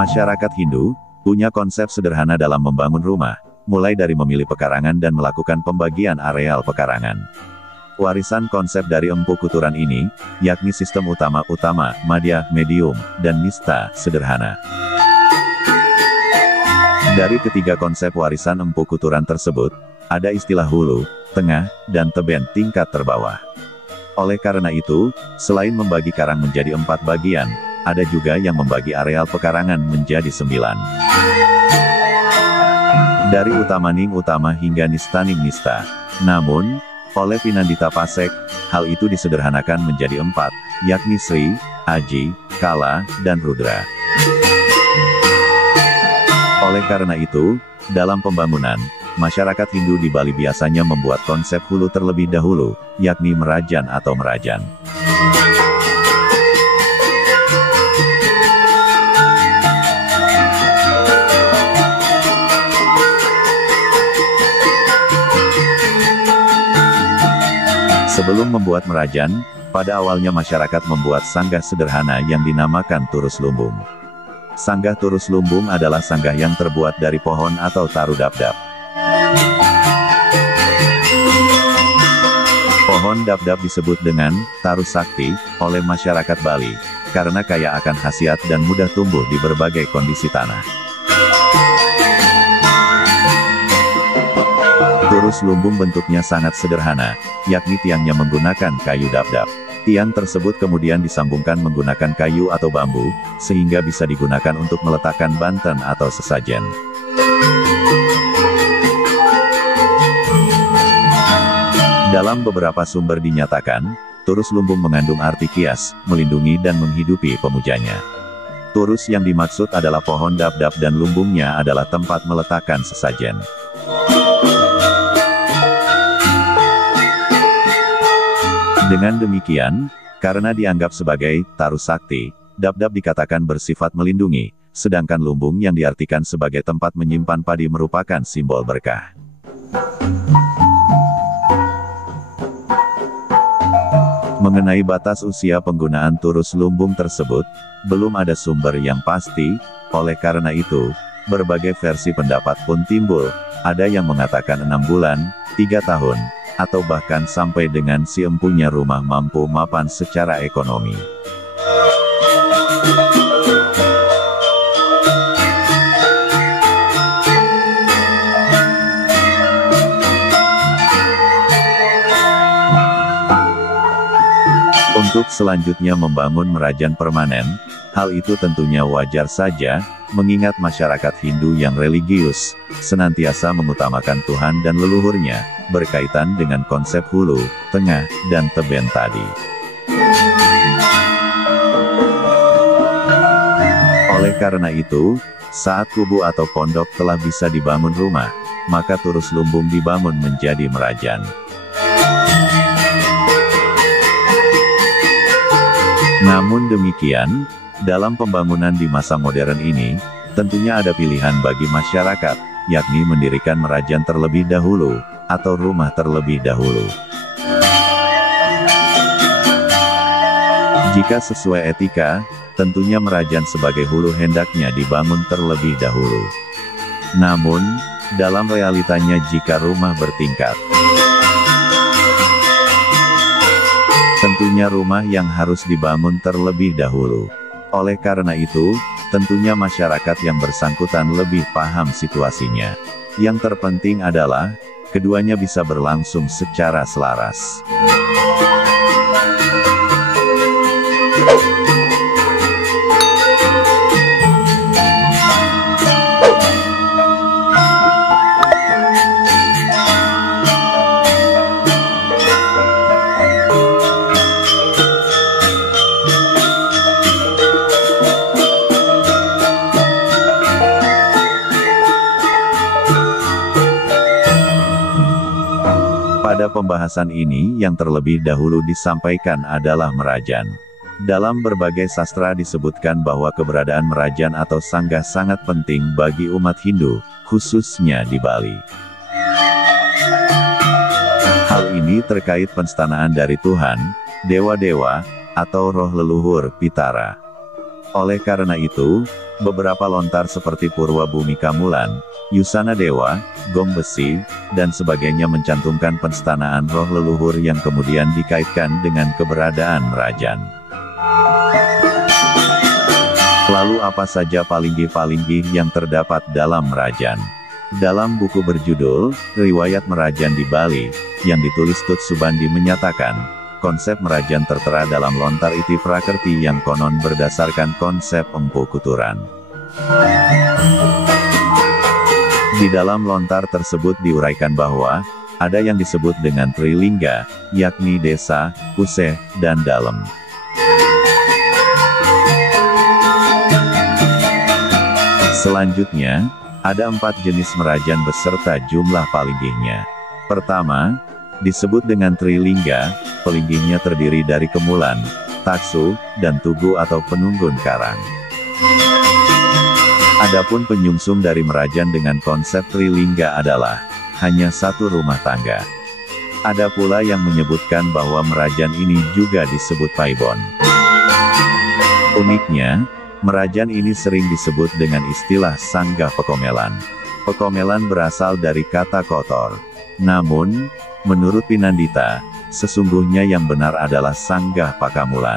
Masyarakat Hindu punya konsep sederhana dalam membangun rumah, mulai dari memilih pekarangan dan melakukan pembagian areal pekarangan. Warisan konsep dari Empu Kuturan ini, yakni sistem utama, madya, medium, dan nista, sederhana. Dari ketiga konsep warisan Empu Kuturan tersebut, ada istilah hulu, tengah, dan teben tingkat terbawah. Oleh karena itu, selain membagi karang menjadi 4 bagian, ada juga yang membagi areal pekarangan menjadi 9. Dari Utamaning Utama hingga Nistaning Nista. Namun, oleh Pinandita Pasek, hal itu disederhanakan menjadi 4, yakni Sri, Aji, Kala, dan Rudra. Oleh karena itu, dalam pembangunan, masyarakat Hindu di Bali biasanya membuat konsep hulu terlebih dahulu, yakni merajan atau merajan. Sebelum membuat merajan, pada awalnya masyarakat membuat sanggah sederhana yang dinamakan turus lumbung. Sanggah turus lumbung adalah sanggah yang terbuat dari pohon atau taru dapdap. Pohon dapdap disebut dengan taru sakti oleh masyarakat Bali, karena kaya akan khasiat dan mudah tumbuh di berbagai kondisi tanah. Turus lumbung bentuknya sangat sederhana, yakni tiangnya menggunakan kayu dapdap. Tiang tersebut kemudian disambungkan menggunakan kayu atau bambu, sehingga bisa digunakan untuk meletakkan banten atau sesajen. Dalam beberapa sumber dinyatakan, turus lumbung mengandung arti kias, melindungi dan menghidupi pemujanya. Turus yang dimaksud adalah pohon dapdap dan lumbungnya adalah tempat meletakkan sesajen. Dengan demikian, karena dianggap sebagai taru sakti, dapdap dikatakan bersifat melindungi, sedangkan lumbung yang diartikan sebagai tempat menyimpan padi merupakan simbol berkah. Mengenai batas usia penggunaan turus lumbung tersebut, belum ada sumber yang pasti, oleh karena itu, berbagai versi pendapat pun timbul, ada yang mengatakan 6 bulan, 3 tahun, atau bahkan sampai dengan si empunya rumah mampu mapan secara ekonomi. Untuk selanjutnya membangun merajan permanen, hal itu tentunya wajar saja, mengingat masyarakat Hindu yang religius, senantiasa mengutamakan Tuhan dan leluhurnya, berkaitan dengan konsep hulu, tengah, dan teben tadi. Oleh karena itu, saat kubu atau pondok telah bisa dibangun rumah, maka turus lumbung dibangun menjadi merajan. Namun demikian, dalam pembangunan di masa modern ini, tentunya ada pilihan bagi masyarakat, yakni mendirikan merajan terlebih dahulu, atau rumah terlebih dahulu. Jika sesuai etika, tentunya merajan sebagai hulu hendaknya dibangun terlebih dahulu. Namun, dalam realitanya jika rumah bertingkat, tentunya rumah yang harus dibangun terlebih dahulu. Oleh karena itu, tentunya masyarakat yang bersangkutan lebih paham situasinya. Yang terpenting adalah, keduanya bisa berlangsung secara selaras. Pada pembahasan ini yang terlebih dahulu disampaikan adalah merajan. Dalam berbagai sastra disebutkan bahwa keberadaan merajan atau sanggah sangat penting bagi umat Hindu, khususnya di Bali. Hal ini terkait penstanaan dari Tuhan, dewa-dewa, atau roh leluhur Pitara. Oleh karena itu, beberapa lontar seperti Purwa Bumi Kamulan, Yusana Dewa, Gong Besi, dan sebagainya mencantumkan penstanaan roh leluhur yang kemudian dikaitkan dengan keberadaan Merajan. Lalu apa saja palinggih-palinggih yang terdapat dalam Merajan? Dalam buku berjudul, Riwayat Merajan di Bali, yang ditulis Tut Subandi menyatakan, konsep Merajan tertera dalam lontar iti prakerti yang konon berdasarkan konsep Empu Kuturan. Di dalam lontar tersebut diuraikan bahwa, ada yang disebut dengan Trilingga, yakni desa, Kuseh, dan Dalem. Selanjutnya, ada 4 jenis Merajan beserta jumlah palinggihnya. Pertama, disebut dengan Trilingga, palinggihnya terdiri dari Kemulan, Taksu, dan Tugu atau Penunggun Karang. Adapun penyungsung dari Merajan dengan konsep Trilingga adalah, hanya satu rumah tangga. Ada pula yang menyebutkan bahwa Merajan ini juga disebut Paibon. Uniknya, Merajan ini sering disebut dengan istilah Sanggah Pekomelan. Pekomelan berasal dari kata kotor. Namun, menurut Pinandita, sesungguhnya yang benar adalah Sanggah Pakamulan.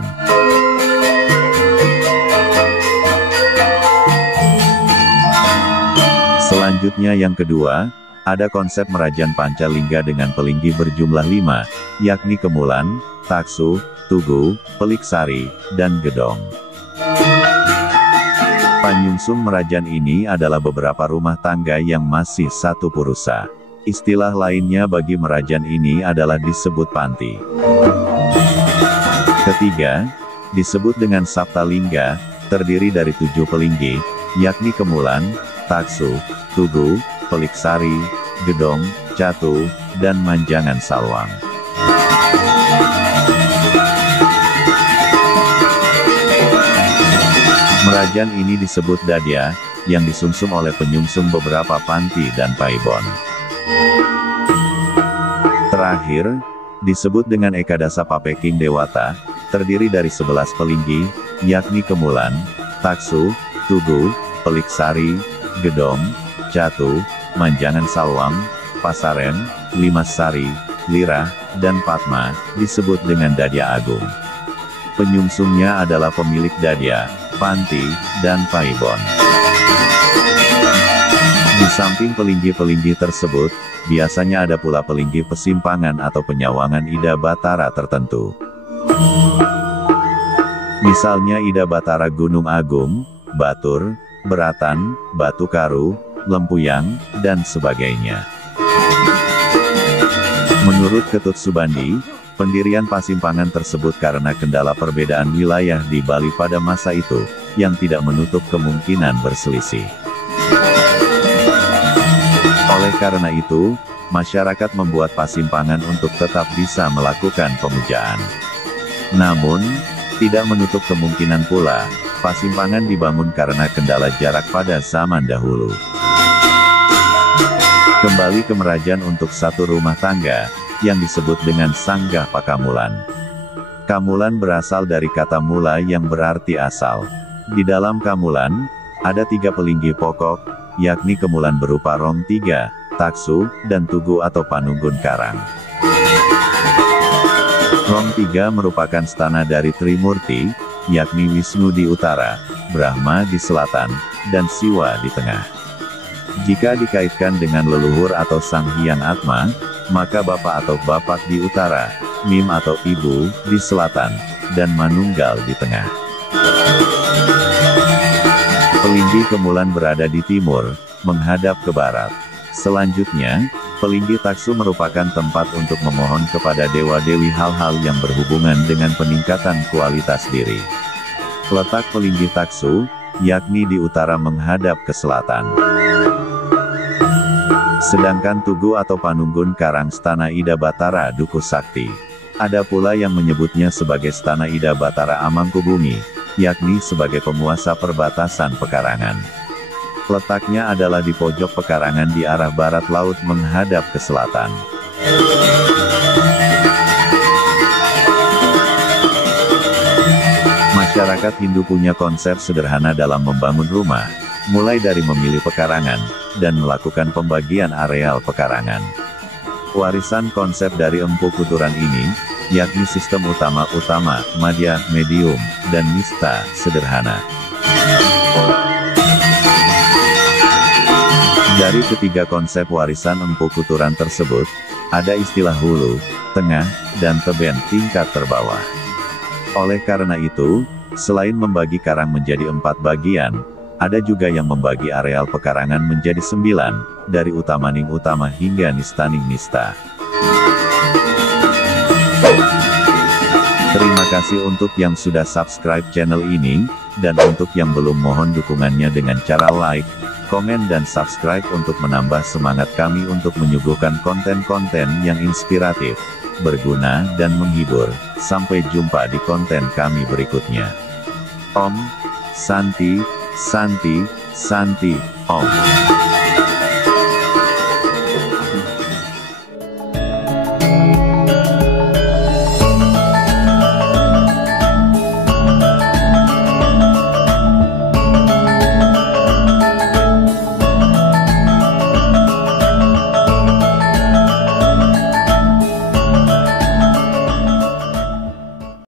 Selanjutnya yang kedua, ada konsep Merajan Pancalingga dengan pelinggih berjumlah 5, yakni Kemulan, Taksu, Tugu, Peliksari, dan Gedong. Panyungsung Merajan ini adalah beberapa rumah tangga yang masih satu purusa. Istilah lainnya bagi Merajan ini adalah disebut Panti. Ketiga, disebut dengan Saptalingga, terdiri dari 7 pelinggih, yakni Kemulan, Taksu, Tugu, Peliksari, Gedong, Catu, dan Manjangan Salwang. Merajan ini disebut Dadya, yang disumsum oleh penyumsum beberapa Panti dan Paibon. Terakhir, disebut dengan Ekadasa Papeking Dewata, terdiri dari 11 pelinggih, yakni Kemulan, Taksu, Tugu, Peliksari, Gedong, Catu, Manjangan Salwang, Pasaren, Limassari, Lirah, dan Padma, disebut dengan Dadya Agung. Penyungsungnya adalah pemilik Dadya, Panti, dan Paibon. Di samping pelinggih-pelinggih tersebut, biasanya ada pula pelinggih pesimpangan atau penyawangan Ida Batara tertentu. Misalnya Ida Batara Gunung Agung, Batur, Beratan, Batu Karu, Lempuyang, dan sebagainya. Menurut Ketut Subandi, pendirian Pasimpangan tersebut karena kendala perbedaan wilayah di Bali pada masa itu, yang tidak menutup kemungkinan berselisih. Oleh karena itu, masyarakat membuat Pasimpangan untuk tetap bisa melakukan pemujaan. Namun, tidak menutup kemungkinan pula, Pasimpangan dibangun karena kendala jarak pada zaman dahulu. Kembali ke Merajan untuk satu rumah tangga, yang disebut dengan Sanggah Pakamulan. Kamulan berasal dari kata mula yang berarti asal. Di dalam Kamulan, ada 3 pelinggih pokok, yakni Kemulan berupa Rom 3, Taksu, dan Tugu atau Panunggun Karang. Rom 3 merupakan stana dari Trimurti, yakni Wisnu di utara, Brahma di selatan, dan Siwa di tengah. Jika dikaitkan dengan leluhur atau Sang Hyang Atma, maka Bapak atau Bapak di utara, Mim atau Ibu di selatan, dan Manunggal di tengah. Pelinggih Kemulan berada di timur, menghadap ke barat. Selanjutnya, pelinggih Taksu merupakan tempat untuk memohon kepada dewa-dewi hal-hal yang berhubungan dengan peningkatan kualitas diri. Letak pelinggih Taksu, yakni di utara menghadap ke selatan. Sedangkan Tugu atau Panunggun Karang stana Ida Batara Dukuh Sakti. Ada pula yang menyebutnya sebagai stana Ida Batara Amangkubumi, yakni sebagai penguasa perbatasan pekarangan. Letaknya adalah di pojok pekarangan di arah barat laut menghadap ke selatan. Masyarakat Hindu punya konsep sederhana dalam membangun rumah, mulai dari memilih pekarangan, dan melakukan pembagian areal pekarangan. Warisan konsep dari Empu Kuturan ini, yakni sistem utama, madya, medium, dan nista, sederhana. Dari ketiga konsep warisan Empu Kuturan tersebut, ada istilah hulu, tengah, dan teben tingkat terbawah. Oleh karena itu, selain membagi karang menjadi 4 bagian, ada juga yang membagi areal pekarangan menjadi 9, dari utamaning utama hingga nistaning nista. Terima kasih untuk yang sudah subscribe channel ini, dan untuk yang belum mohon dukungannya dengan cara like, komen dan subscribe untuk menambah semangat kami untuk menyuguhkan konten-konten yang inspiratif, berguna dan menghibur. Sampai jumpa di konten kami berikutnya. Om Santi, Santi, Santi, Om.